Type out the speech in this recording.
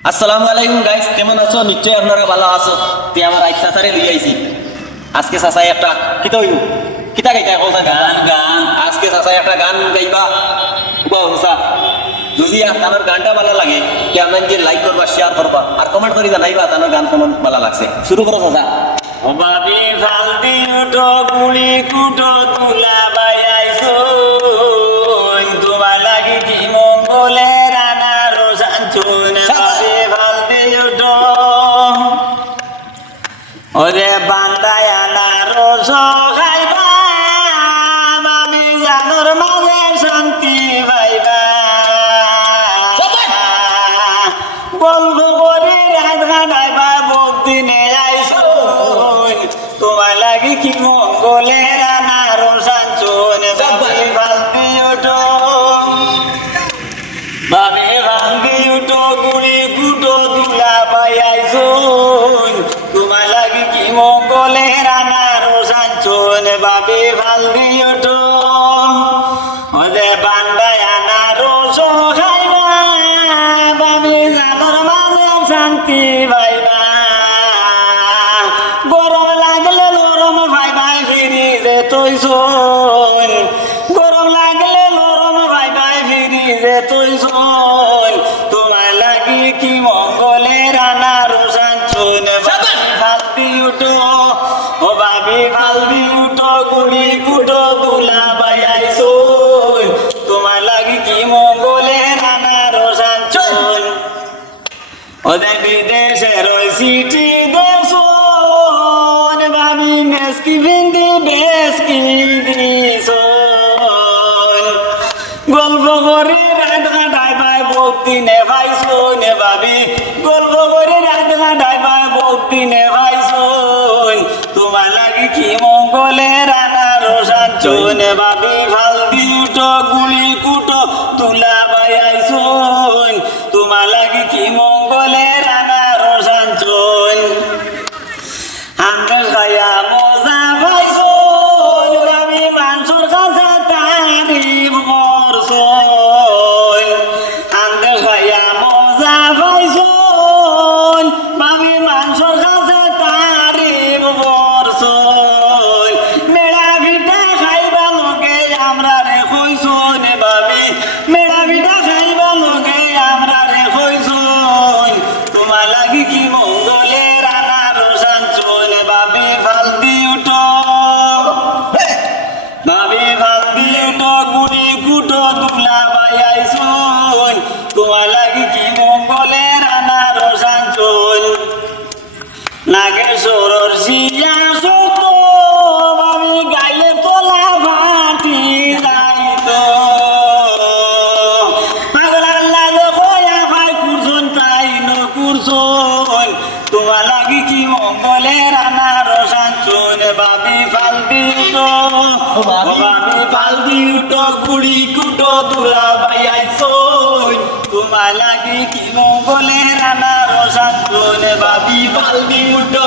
আসসালামু আলাইকুম গাইস, কেমন আছো? নিশ্চয়ই আপনারা ভালো আছো। তুই আমার আইক চাচারে লিয়ে আইছি। আজকে চাচাই একটা কিতা হইব, কিতা গাইতা বলতা গান গান আজকে চাচাই একটা গান গাইবা হুসা। যদি আপনার গানটা ভালো লাগে কি আপনার যে লাইক করবা, শেয়ার করবা আর কমেন্ট করে জানাইবা আপনার গান কেমন ভালো লাগছে। শুরু করো চাচা। বাবি ফালদি উঠো গুলি কুটো তুলা বাইয়াইছো তোমার লাগি কি মঙ্গলে রানা রোশান চুন বাবি ফালদি উঠো ওরে বান্দায় আনা রোজ খাইবা বাবি জানোর মাঝে শান্তি পাইবা বলবো করি রাত খানাইবা ভক্তি নে আইসো তোমার লাগি কি মঙ্গলে রানা রোশান চুন বাবি ফালদি উঠো বাবি ফালদি উঠো গুড়ি কুটো তুলা পাইয়াইছো তোমার লাগি কি মঙ্গলে রানা রোশান চুন বাবি ফালদি উঠো ওরে বান্দায় আনা রোজ খাইবা বাবি জানোর মাঝে শান্তি পাইবা গরম লাগলে নরম ভাইবা ফিরিজে তুই শোন গরম লাগলে নরম ভাইবা ফিরিজে তুই শোন তোমার লাগি কি মঙ্গলে রানা রোশান চুন ফালদি উঠো ও বাবি ফালদি উঠো গুড়ি কুটো তুলা বাইয়াইছো তোমার লাগি কি মঙ্গলে রানা রোশান চুন ওদের বিদেশে রয়েছিটি দেশ ভাবি মেসকি ভিন্দি বেসকি দিস গল্প করে রাত কাটাই পায় ভক্তি নে ভাইছো নে ভাবি গল্প করে রাত কাটাই পায় ভক্তি নে ভাইছো তোমার লাগি কি মঙ্গলে রানা রোশান চুন ভাবি ফালদি উঠো গুলি কুটো তুলা বাইয়াইছো তোমার লাগি কি মঙ্গলে রানা রোশান চুন আঙ্কেল খাইয়া মজা পাইছো আমি মানুষের কাছে তারিফ করছো আঙ্কেল খাইয়া মজা পাইছো আমি মানুষের কাছে তারিফ করছো মেড়া ভিটা খাইবা লোকে আমরা রে কইছো নে ভাবি মেড়া ভিটা খাইবা লোকে আমরা রে কইছো তোমার লাগি কি মঙ্গলে রানা রোশান চুন বাবি ফালদি উঠো বাবি ফালদি উঠো গুড়ি কুটো তুলা বাইয়াইছো তোমার লাগি কি মঙ্গলে রানা রোশান চুন নাগের সরর সিয়া সত বাবি গাইলে তোলা ফাটি যাইতো পাগলার লাগে কয়া ভাই কুরছন তাই ন কুরছন তোমার লাগি কি মঙ্গলে রানা রোশান চুন বাবি ফালদি উঠো বাবি ফালদি উঠো গুড়ি কুটো তুলা বাইয়াইছো তোমার লাগি কি মঙ্গলে রানা রোশান চুন বাবি ফালদি উঠো